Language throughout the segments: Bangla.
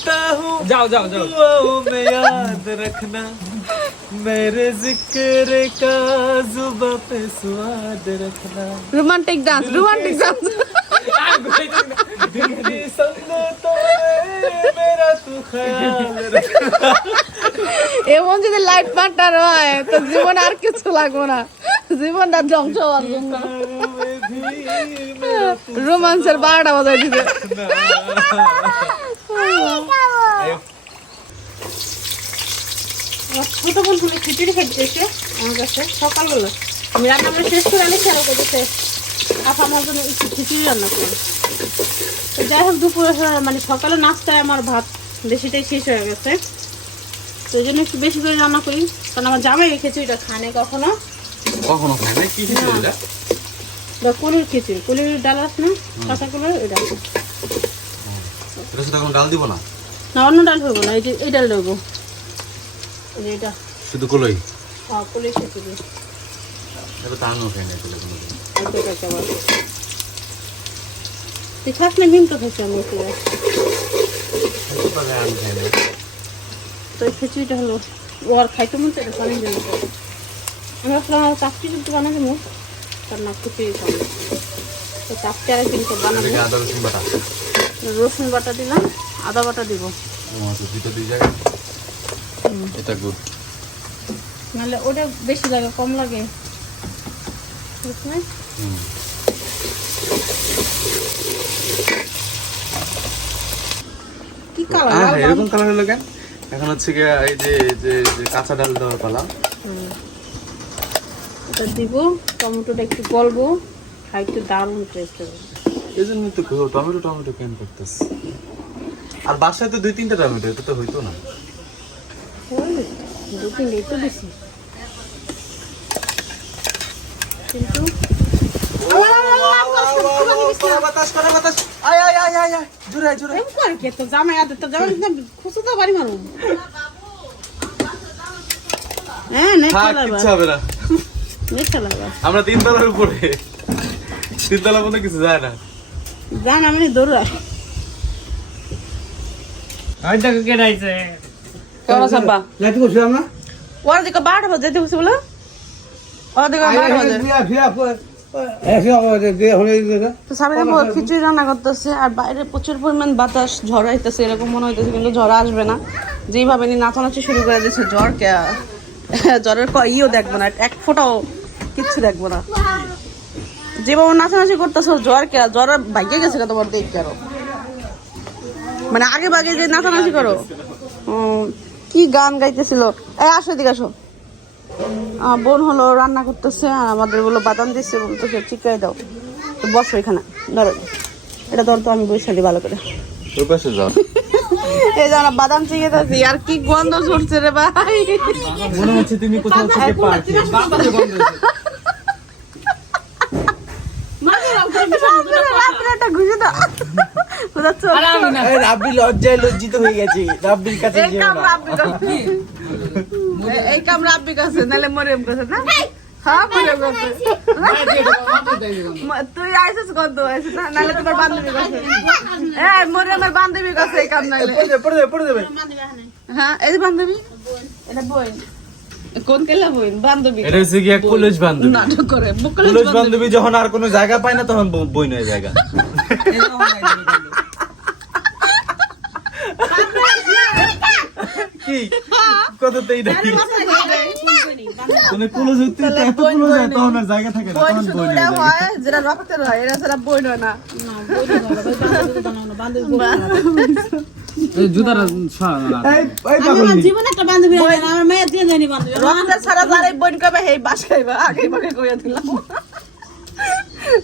सुनता हूँ যাও যাও যাও दुआओं में याद रखना मेरे जिक्र का जुबा पे स्वाद रखना রোমান্টিক ডান্স রোমান্টিক ডান্স दिल की संगतों में मेरा तू ख्याल रखना এমন যদি লাইট পার্টনার হয় তো জীবন আর কিছু লাগবে না জীবনটা ধ্বংস হওয়ার জন্য में भी मेरा तू রোমান্সের বারোটা বাজায় দিবে আমার ছোট বোন কোনো খিচুড়ি খাইতেছে আমার কাছে সকালবেলা আমি রান্না করে শেষ করে আনি খেয়াল করতেছে আপা আমার জন্য একটু খিচুড়ি রান্না করুন তো যাই হোক দুপুরে মানে সকালে নাস্তায় আমার ভাত বেশিটাই শেষ হয়ে গেছে তো এই জন্য একটু বেশি করে রান্না করি কারণ আমার জামাই এই খিচুড়িটা খায় না। কখনো কখনো খাই না কি খিচুড়ি বা কলির খিচুড়ি। কলির ডাল আছে না? কাঁচা কলের ওই ডাল। এটা সাথে কোনো ডাল দিব না? না অন্য ডাল হইব না এই যে এই ডাল এই যে এটা শুধু কলই? হ্যাঁ কলির খিচুড়ি এটা তো আমিও খাই না এগুলো কোনোদিন। এটাকে আবার তুই খাস না মিম তো খাইছি আমি তো এই খিচুড়িটা হলো ও আর খাইতে মন চাই পানি জন্য আমি ভাবলাম চাপটি কিন্তু বানাবো না তার না খিচুড়ি খাব তো চাপটি আরেকদিন তো বানাবো। রসুন বাটা। দিলাম আদা বাটা দিব। আচ্ছা দুটো জায়গায় এটা গুড নাহলে ওটা বেশি লাগে কম লাগে। কি কালার হ্যাঁ এরকম কালার হলো কেন? এখন হচ্ছে গিয়ে এই যে যে কাঁচা ডাল দেওয়ার পালা। এটা দিব টমেটোটা একটু গলবো খাইতে দারুণ টেস্ট হবে। এই জন্য তো টমেটো টমেটো কেন করতেছ? আর বাসায় তো দুই তিনটা টমেটো এটা তো হইতো না। দু তিন একটু বেশি। কিন্তু হ্যাঁ আমরা তিন তলার উপরে। তিন তলা পর্যন্ত কিছু যায় না। জান আমি দৌড়া হয়তো কেনাইছে কেমন আছে আব্বা? যাইতে বসলাম না ওরা দিকে বারোটা বাজে যেতে বসে বলে। ওরা দিকে বারোটা বাজে। ফিয়া ফিয়া এসে আমাদের দিয়ে হলে তো সামনে বউ খিচুড়ি রান্না করতেছে আর বাইরে প্রচুর পরিমাণ বাতাস ঝড় আইতেছে এরকম মনে হইতেছে কিন্তু ঝড় আসবে না। যেইভাবে নি নাচানাচি শুরু করে দিচ্ছে জ্বর কে জ্বরের ইও দেখব না এক ফোঁটাও কিচ্ছু দেখব না। যেভাবে নাচানাচি করতেছে জ্বর কে জ্বর ভাগ্যে গেছে কত বড় দেখ কেন মানে আগে ভাগে যে নাচানাচি করো। কি গান গাইতেছিল? এই আসো এদিকে আসো। বোন হলো রান্না করতেছে আর আমাদের বলো বাদাম দিচ্ছে বলতেছে চিকাই দাও। তো বসো এখানে ধরো। এটা ধর তো আমি বৈশালী ভালো করে। এই যে আমরা বাদাম চিকে থাকি আর কি গন্ধ ছড়ছে রে ভাই। মনে হচ্ছে তুমি কোথাও থেকে পার্টি রাত্রে একটা ঘুষে দাও। রাব্বি লজ্জায় লজ্জিত হয়ে গেছে। রাব্বির কাছে এই কাম রাব্বি কাছে। এ- এই কাম রাব্বি কাছে নালে মরিয়ম কাছে না? হ্যাঁ তুই আইসিস গন্ধ আইসিস না নালে তোমার বান্ধবী কাছে। এ মরিয়মের বান্ধবী কাছে এই কাম পড়ে যাবে, পড়ে যাবে হ্যাঁ এই বান্ধবী। এটা বই কোন কেলা বান্ধবী। এটা হচ্ছে গিয়ে কলেজ বান্ধবী। নাটক করে কলেজ বান্ধবী। যখন আর কোনো জায়গা পায় না তখন বই নয় জায়গা কি? কততেই মানে কলেজ হতে এত নেই। তখন আর জায়গা থাকে না তখন বই এটা হয় যেটা রক্তের হয় এটা সেটা বই না। না। এই এই আমি আমার পাগলি জীবনে একটা বান্ধবী আমার মেয়ের দিয়ে দেয়নি বান্ধবী রক্তের ছাড়া যারা বই কবে হেই বাস খাইবা আগে ভাগে কইয়া দিলাম।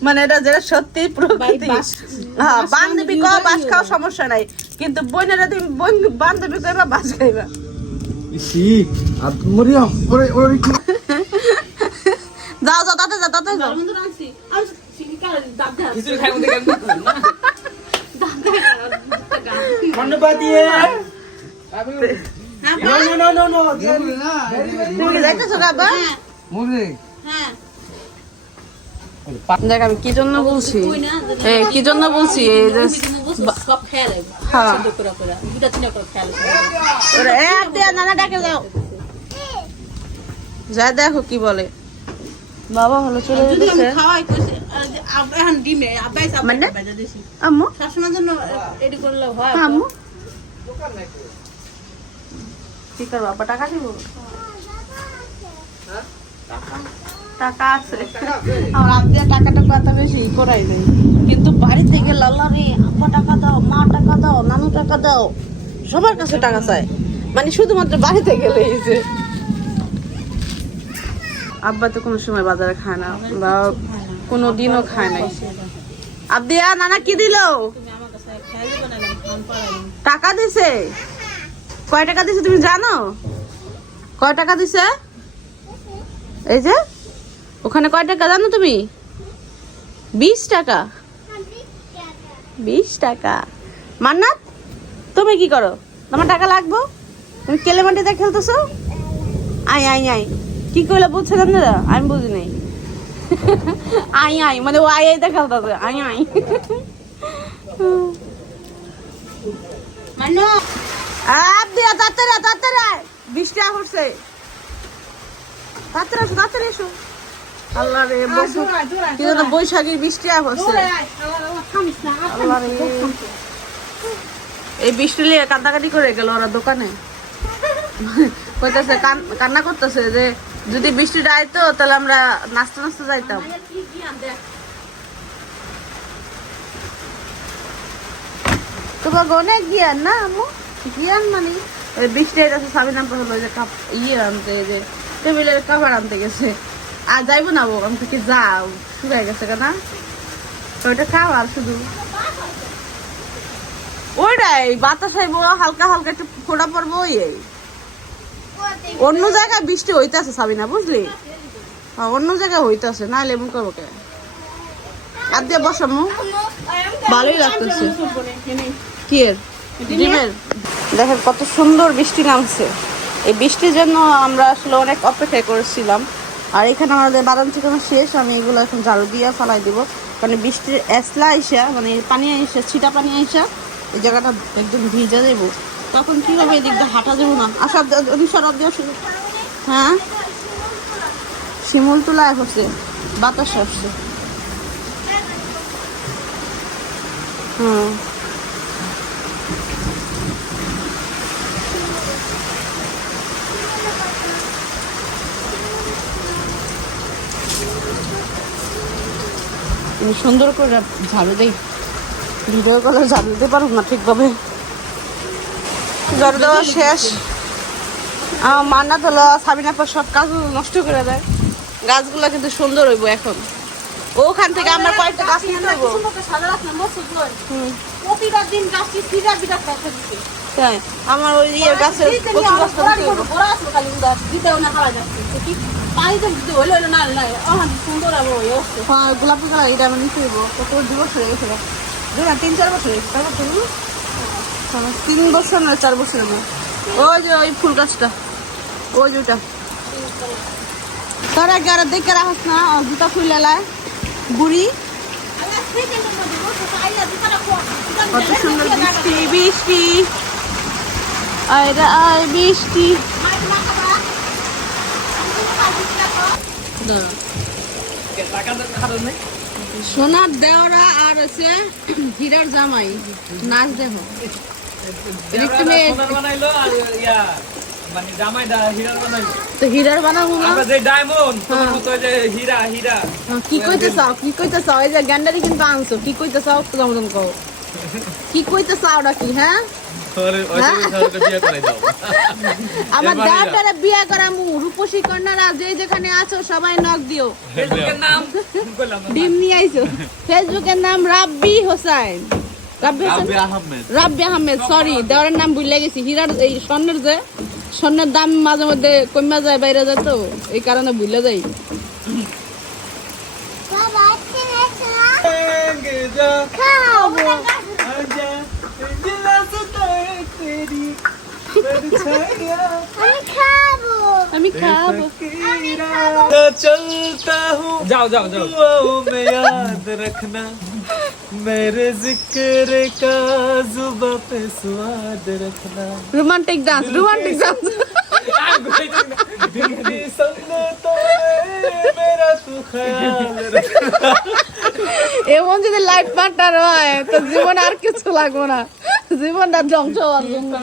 মানে এটা যেটা সত্যি প্রকৃতি। বাস- হ্যাঁ বান্ধবী ক বাস খাও সমস্যা নাই। কিন্তু বইনেরা তুমি বোন বান্ধবী কইবা বাস খাইবা ইসি আর মরিয়া ওরে ওরে কি যাও যাও তাতে যাও তাতে যাও। বন্ধু আনছি আমি চিনিকা দাঁত দেয় খিচুড়ি খাই মধ্যে কেন ধন্যবাদ দিয়ে নো? নো নো নো তুমি যাইতেছো গাবা মুরলি হ্যাঁ। দেখ আমি কি জন্য বলছি? এই কি জন্য বলছি? এই যে হ্যাঁ। যা দেখো কি বলে। বাবা হলো চলে যদি যেতেছে মানে? আম্মু? শাশুড়ার জন্য এডি করলে হয় হ্যাঁ, আম্মু? কি করব টাকা দিব? টাকা আছে। আমার আব্দিয়া টাকাটা কত বেশি করাই নেই কিন্তু বাড়ি থেকে লাল্লা রে আব্বা টাকা দাও মা টাকা দাও নানু টাকা দাও সবার কাছে টাকা চায়। মানে শুধুমাত্র গেলে এই যে। আব্বা তো কোনো সময় বাজারে খায় না বা কোনো দিনও খায় নাই। আব্দিয়া নানা কি দিলো? টাকা দিছে? কয় টাকা দিছে তুমি জানো? কয় টাকা দিছে? এই যে? ওখানে কয় টাকা জানো তুমি? বিশ টাকা। বিশ টাকা। মান্নাত, তুমি কি করো? তোমার টাকা লাগবো? তুমি কেলে মাটিতে খেলতেছো? আই আই আই কি করলে বুঝছেন আপনারা আমি বুঝি নাই। আই আই মানে ও আই আইতে খেলতেছে। আই আই তাড়াতাড়ি তাড়াতাড়ি। বৃষ্টি আসছে তাড়াতাড়ি আসো, তাড়াতাড়ি এসো আল্লাহ রে কি যেন বৈশাখীর বৃষ্টি আসছে আল্লাহ রে এই বৃষ্টি নিয়ে কান্দাকাটি করে গেল ওরা দোকানে। কইতাছে কান- কান্না করতেছে যে যদি বৃষ্টিটা আইতো তাহলে আমরা নাচতে নাচতে যাইতাম। তোমার অনেক জ্ঞান না আম্মু? জ্ঞান মানে? ওই বৃষ্টি আইতাছে সাবিনা হলো যে কাপ ইয়ে আনতে যে টেবিলের কাভার আনতে গেছে। আর যাইবো না ও আমি থেকে যাও। শুকাই গেছে কেনা? ওইটা খাও আর শুধু। ওইটাই বাতাস আইব হালকা হালকা একটু ফোড়া পড়ব ওই। অন্য জায়গায় বৃষ্টি হইতাছে সাবিনা বুঝলি? হ্যাঁ, অন্য জায়গায় হইতেছে না লেবু করব কে? আর দিয়ে বসামু ভালোই লাগতেছে। কি এর? ডিমের? দেখেন কত সুন্দর বৃষ্টি নামছে। এই বৃষ্টির জন্য আমরা আসলে অনেক অপেক্ষা করেছিলাম। আর এখানে আমাদের বাদাম চিকানো শেষ, আমি এগুলো এখন ঝাড়ু দিয়ে ফালাই দিব। কারণ বৃষ্টির এসলা আইসা মানে পানি আইসা, ছিটা পানি আইসা, এই জায়গাটা একদম ভিজা দেব। তখন কীভাবে এদিক দিয়ে হাঁটা যাব না? আসার অনুসার দিয়ে শুরু হ্যাঁ? শিমুল তোলা হচ্ছে, বাতাস আসছে। হুম। সুন্দর করে ঝাড়ু দেই। ভিডিও কলে ঝাড়ু দিতে পারব না ঠিকভাবে। ঝাড়ু দেওয়া শেষ। আমার মান্নাত হলো সাবিনা পর সব কাজ নষ্ট করে দেয়। গাছগুলো কিন্তু সুন্দর হইব এখন। ওখান থেকে আমার কয়েকটা গাছ নিয়ে তাই, আমার ওই গাছের দিতে হইবো। হ্যাঁ হয়ে তিন বছর না চার বছর ওই যে, ওই ফুল গাছটা। ওই যে ওটা দেখে রাখস না জুতা খুলে লায়। বুড়ি। কত সুন্দর বৃষ্টি বৃষ্টি। আয় রে সোনার দেওরা আর আছে হীরার জামাই। নাচ দেহ মানে তো হীরার বানাবো হ্যাঁ। হ্যাঁ, কি কইতে চাও কি কইতে চাও? এই যে গ্যান্ডারি কিন্তু আনছো কি কইতে চাও? তো যেমন কও। কি কইতে চাও নাকি হ্যাঁ? আমার দাদারা বিয়ে করামু রূপসী কন্যারা যে যেখানে আছো সবাই নক দিও। ফেসবুকের নাম। ডিম নিয়ে আইছো। ফেসবুকের নাম রাব্বি হোসাইন। রাব্বি আহমেদ। রাব্বি আহমেদ সরি দেওয়ার নাম ভুলে গেছি। হীরার এই স্বর্ণের যে স্বর্ণের দাম মাঝে মধ্যে কমা যায় বাইরে যায় তো এই কারণে ভুলে যাই। आजा আমি খাব। চলতা হুঁ। যাও যাও যাও। মে ইয়াদ রাখনা মেরে জিকির কা জুবা পে সুয়াদ রাখনা রোমান্টিক ডান্স রোমান্টিক ডান্স দিলি সঙ্গে তো মেরা তু খেয়াল রাখনা এমন যদি লাইফ পার্টনার হয় তো জীবন আর কিছু লাগবে না। জীবনটা ধ্বংস হওয়ার জন্য।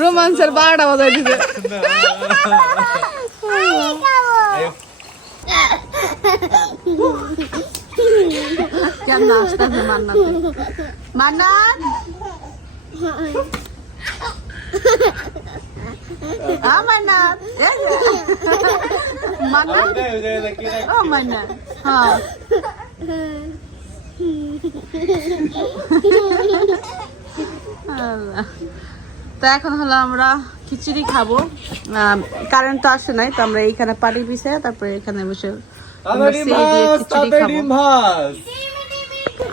রোমাঞ্চের বারোটা বাজায় দিবে কেমন তো এখন হলো আমরা খিচুড়ি খাব। কারেন্ট তো আসে নাই তো আমরা এইখানে পানি পিছে তারপরে এখানে বসে আমরা সেই দিয়ে খিচুড়ি খাব।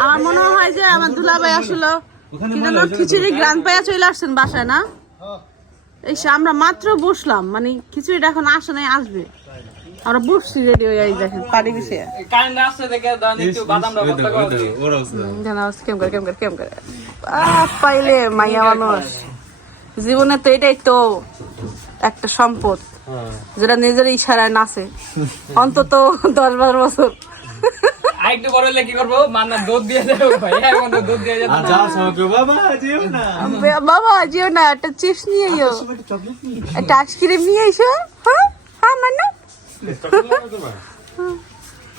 আমার মনে হয় যে আমার দুলাভাই আসলো। খিচুড়ি গ্রান পাইয়া চলে আসছেন বাসায় না? এই আমরা মাত্র বসলাম মানে খিচুড়িটা এখন আসে নাই আসবে। আমরা বসছি রেডি হয়ে এই দেখেন পানি পিছে। কারেন্ট আসছে দেখে একটু। জানাস কেম করে কেম করে কেম করে? পাইলে মাইয়া মানুষ। জীবনে তো এটাই তো একটা সম্পদ যেটা নিজের ইশারায় নাচে। অন্তত দশ বারো বছর। বড় হলে কি করব? মান্না দুধ দিয়ে দেবো ভাই। এখন তো দুধ দিয়ে সময় কেউ, বাবা যেও না। বাবা না একটা চিপস নিয়ে এসো। একটা আইসক্রিম নিয়ে এসো। হ্যাঁ হ্যাঁ মানে?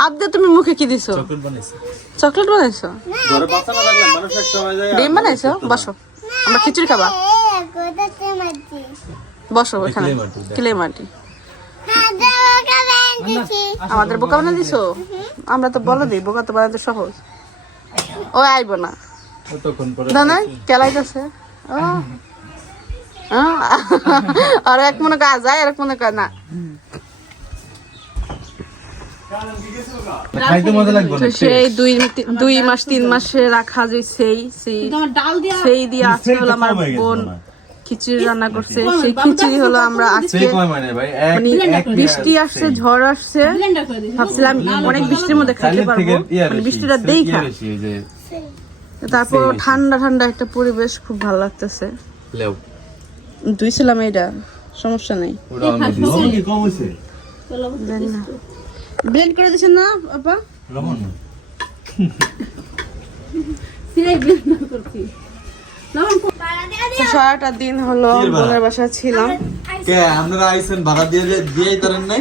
আবদে তুমি মুখে কি দিছো? চকলেট বানাইছে। চকলেট বানাইছো? ঘরে বাচ্চা না থাকলে মানুষ এক সময় যায় ডিম বানাইছো? বসো। আমরা খিচুড়ি খাবা? বসো ওখানে। ক্লে মাটি, মাটি আমাদের বোকা বানা দিছো? আমরা তো বলে দিই বোকা তো বানাতে সহজ। ও আইব না। না না কেলাইতেছে। ও। ও, আর এক মনে কাজ যায় আর এক মনে কাজ। না। সেই দুই দুই মাস তিন মাসে রাখা যে সেই সেই তোমার ডাল দিয়া সেই দিয়ে আজকে হলো আমার বোন খিচুড়ি রান্না করছে। সেই খিচুড়ি হলো আমরা আজকে মানে ভাই এক এক বৃষ্টি আসছে ঝড় আসছে। ভাবছিলাম অনেক বৃষ্টির মধ্যে খেতে পারব। মানে বৃষ্টিটা সে- দেই খা বেশি, ওই যে তারপর ঠান্ডা ঠান্ডা একটা পরিবেশ খুব ভালো লাগতেছে। ধুইছিলাম এটা সমস্যা নেই। জানি না। ব্লেন্ড করে দিছেন না আপা? লবণ। সারাটা দিন হলো? বোনের ছিলাম। আপনারা আইছেন ভাড়া দিয়ে দিয়ে তারেন নাই?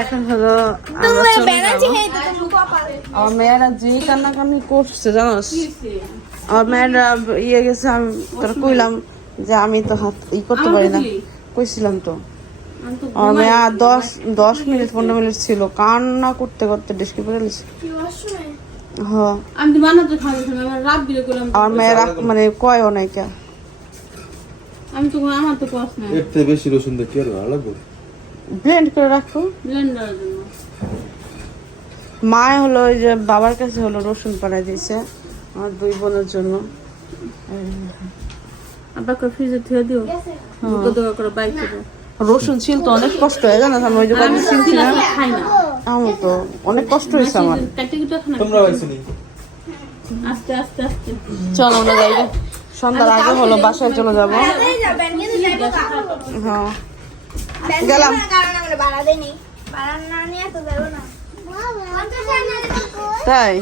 এখন হলো আমরা মেয়েরা যে কান্নাকান্নি করছে জানোস? আমার মেয়েরা ইয়ে গেছে আমি তোর কইলাম যে আমি তো হাত ই করতে পারি না। কইছিলাম তো। আমার মেয়ে আর দশ দশ মিনিট পনেরো মিনিট ছিল। কান্না করতে করতে ডেস্কি পড়ে গেছে। আমার মেয়েরা মানে কয় অনেকে আমি তো আমার তো কষ্ট নাই। এর থেকে বেশি রসুন দিয়ে কি আর লাগবে? ব্লেন্ড করে রাখো। ব্লেন্ডারের জন্য। মা হলো ওই যে বাবার কাছে হলো রসুন পাড়াই দিয়েছে আমার দুই বোনের জন্য। আবার ফ্রিজে ধুয়ে দিও। দুটো করে বাইক রসুন ছিল তো অনেক কষ্ট হয়ে জানো আমি ওই যে কদিন ছিলছি না খাই না। আমার তো অনেক কষ্ট হয়েছে আমার। তোমরা আস্তে আস্তে আস্তে। চলো আমরা যাই। সন্ধ্যার আগে হলো বাসায় চলে যাব। হ্যাঁ গেলাম। তাই?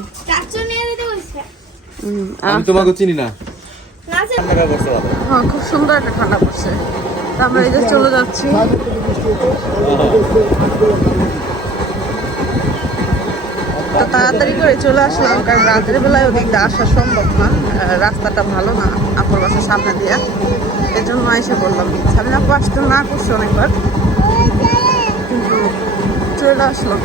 হুম, আমি আচ্ছা। তোমাকে চিনি না। হ্যাঁ খুব সুন্দর একটা ঠান্ডা পড়ছে। আমরা এই যে চলে যাচ্ছি। তো তাড়াতাড়ি করে চলে আসলাম, কারণ রাতের বেলায় ওদিক দিয়ে আসা সম্ভব না। রাস্তাটা ভালো না আপুর বাসার সামনে দিয়ে। এই জন্য এসে বললাম সামনে আপু আসতে না করছে অনেকবার। কিন্তু চলে আসলাম।